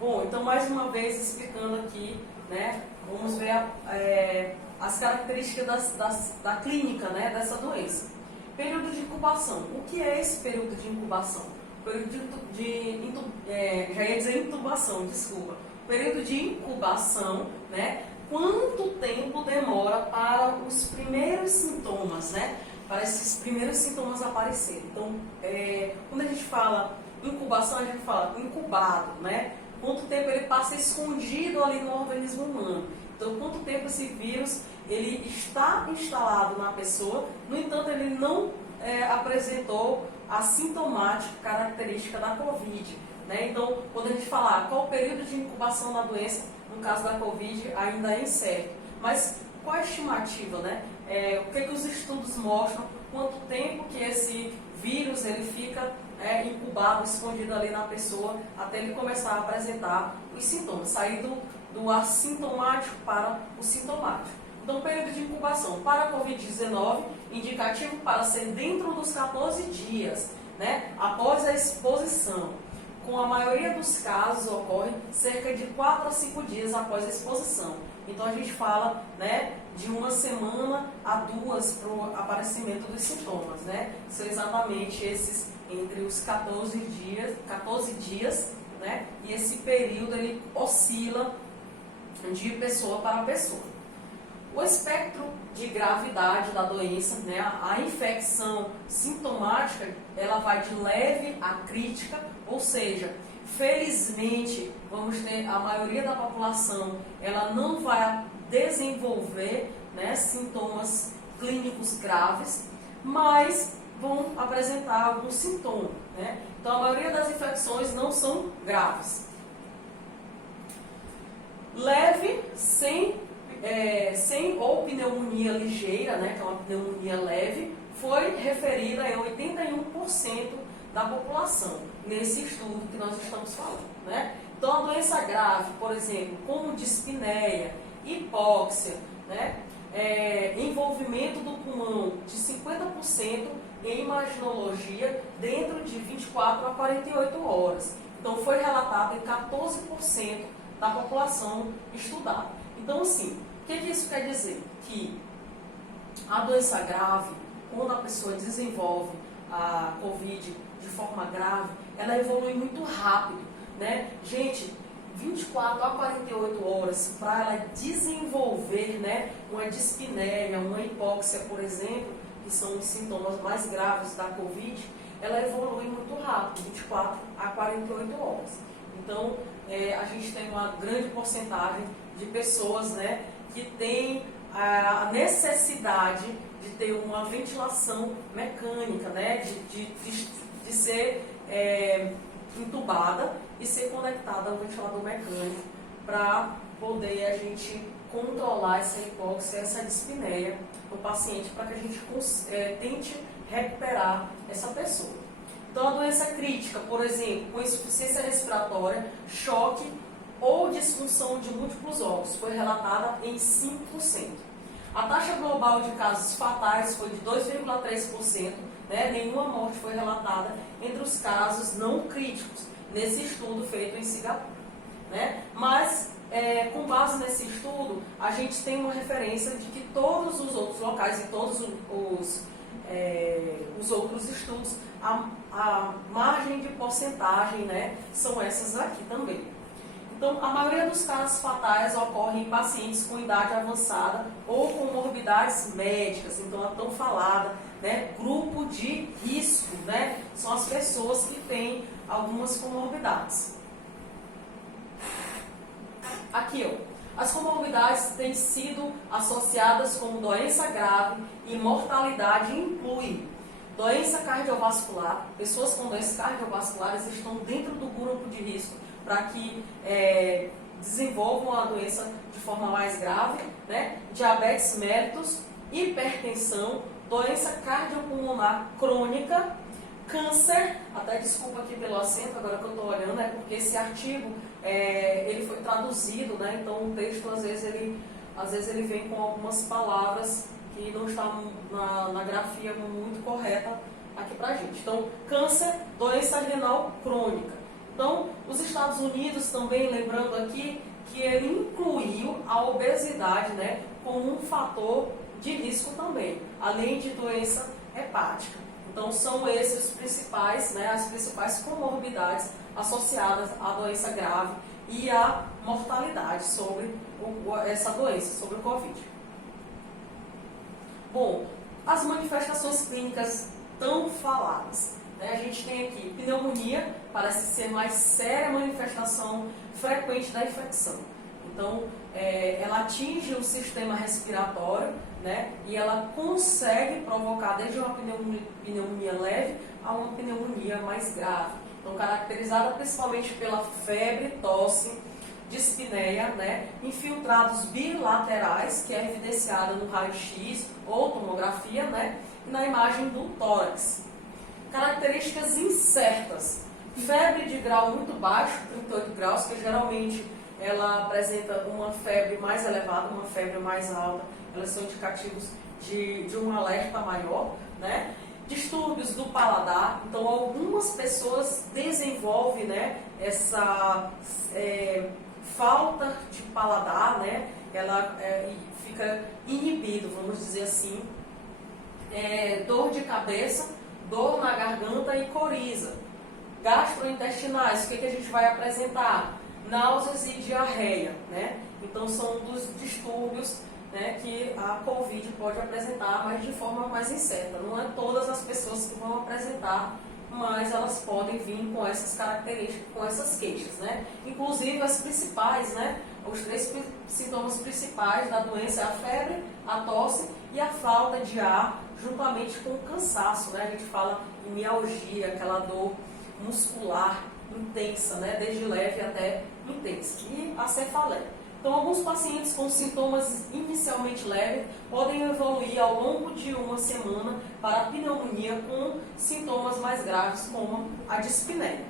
Bom, então mais uma vez explicando aqui, né, vamos ver as características da clínica, né, dessa doença. Período de incubação. O que é esse período de incubação? Período já ia dizer intubação, desculpa. Período de incubação, né, quanto tempo demora para os primeiros sintomas, né, para esses primeiros sintomas aparecerem. Então, quando a gente fala incubação, a gente fala incubado, né? Quanto tempo ele passa escondido ali no organismo humano. Então, quanto tempo esse vírus ele está instalado na pessoa, no entanto, ele não apresentou a sintomática característica da Covid, né? Então, quando a gente falar qual o período de incubação da doença, no caso da Covid, ainda é incerto. Mas qual a estimativa, né? O que os estudos mostram, quanto tempo que esse vírus ele fica incubado, escondido ali na pessoa, até ele começar a apresentar os sintomas, sair do assintomático para o sintomático. Então, período de incubação para a Covid-19, indicativo para ser dentro dos 14 dias, né, após a exposição. Com a maioria dos casos ocorre cerca de 4 a 5 dias após a exposição. Então a gente fala, né, de uma semana a 2 para o aparecimento dos sintomas, né? São exatamente esses entre os 14 dias, né? E esse período ele oscila de pessoa para pessoa. O espectro de gravidade da doença, né, a infecção sintomática, ela vai de leve a crítica, ou seja, felizmente, vamos ter a maioria da população, ela não vai desenvolver, né, sintomas clínicos graves, mas vão apresentar algum sintoma, né? Então, a maioria das infecções não são graves. Leve, sem ou pneumonia ligeira, né, que é uma pneumonia leve, foi referida em 81% da população, nesse estudo que nós estamos falando, né? Então, a doença grave, por exemplo, como dispneia, hipóxia, né, envolvimento do pulmão de 50% em imaginologia dentro de 24 a 48 horas. Então, foi relatado em 14% da população estudada. Então, assim, o que isso quer dizer? Que a doença grave, quando a pessoa desenvolve a Covid de forma grave, ela evolui muito rápido, né? Gente, 24 a 48 horas para ela desenvolver, né, uma dispneia, uma hipóxia, por exemplo, que são os sintomas mais graves da Covid, ela evolui muito rápido, 24 a 48 horas. Então, a gente tem uma grande porcentagem de pessoas, né, que tem a necessidade de ter uma ventilação mecânica, né, de ser entubada e ser conectada ao ventilador mecânico para poder a gente controlar essa hipóxia, essa dispneia no paciente, para que a gente tente recuperar essa pessoa. Então, a doença crítica, por exemplo, com insuficiência respiratória, choque ou disfunção de múltiplos órgãos, foi relatada em 5%. A taxa global de casos fatais foi de 2,3%, né? Nenhuma morte foi relatada entre os casos não críticos, nesse estudo feito em Singapura, né? Mas, com base nesse estudo, a gente tem uma referência de que todos os outros locais e todos os outros estudos, a margem de porcentagem, né, são essas aqui também. Então, a maioria dos casos fatais ocorre em pacientes com idade avançada ou com comorbidades médicas, então a tão falada, né, grupo de risco, né, são as pessoas que têm algumas comorbidades. Aqui, ó, as comorbidades têm sido associadas como doença grave e mortalidade inclui doença cardiovascular. Pessoas com doenças cardiovasculares estão dentro do grupo de risco para que desenvolvam a doença de forma mais grave, né? Diabetes mellitus, hipertensão, doença cardiopulmonar crônica, câncer, até desculpa aqui pelo acento, agora que eu estou olhando, é porque esse artigo ele foi traduzido, né? Então o texto às vezes ele vem com algumas palavras que não estão na grafia muito correta aqui pra gente. Então, câncer, doença renal crônica. Então, os Estados Unidos também, lembrando aqui, que ele incluiu a obesidade, né, como um fator de risco também, além de doença hepática. Então são esses os principais, né, as principais comorbidades associadas à doença grave e à mortalidade sobre essa doença, sobre o Covid. Bom, as manifestações clínicas tão faladas. A gente tem aqui pneumonia, parece ser mais séria a manifestação frequente da infecção. Então, ela atinge o sistema respiratório, né, e ela consegue provocar desde uma pneumonia leve a uma pneumonia mais grave. Então, caracterizada principalmente pela febre, tosse, dispneia, né, infiltrados bilaterais, que é evidenciada no raio-x ou tomografia, né, e na imagem do tórax. Características incertas. Febre de grau muito baixo, 38 graus, que geralmente ela apresenta uma febre mais elevada, uma febre mais alta. Elas são indicativos de um alerta maior, né? Distúrbios do paladar. Então, algumas pessoas desenvolvem, né, essa falta de paladar, né? Ela fica inibido, vamos dizer assim. Dor de cabeça, dor na garganta e coriza. Gastrointestinais, o que a gente vai apresentar? Náuseas e diarreia, né? Então são dos distúrbios, né, que a Covid pode apresentar, mas de forma mais incerta. Não é todas as pessoas que vão apresentar, mas elas podem vir com essas características, com essas queixas, né? Inclusive as principais, né? Os 3 sintomas principais da doença é a febre, a tosse e a falta de ar, juntamente com o cansaço, né? A gente fala em mialgia, aquela dor muscular intensa, né? Desde leve até intensa. E a cefaleia. Então, alguns pacientes com sintomas inicialmente leves podem evoluir ao longo de uma semana para a pneumonia com sintomas mais graves, como a dispneia.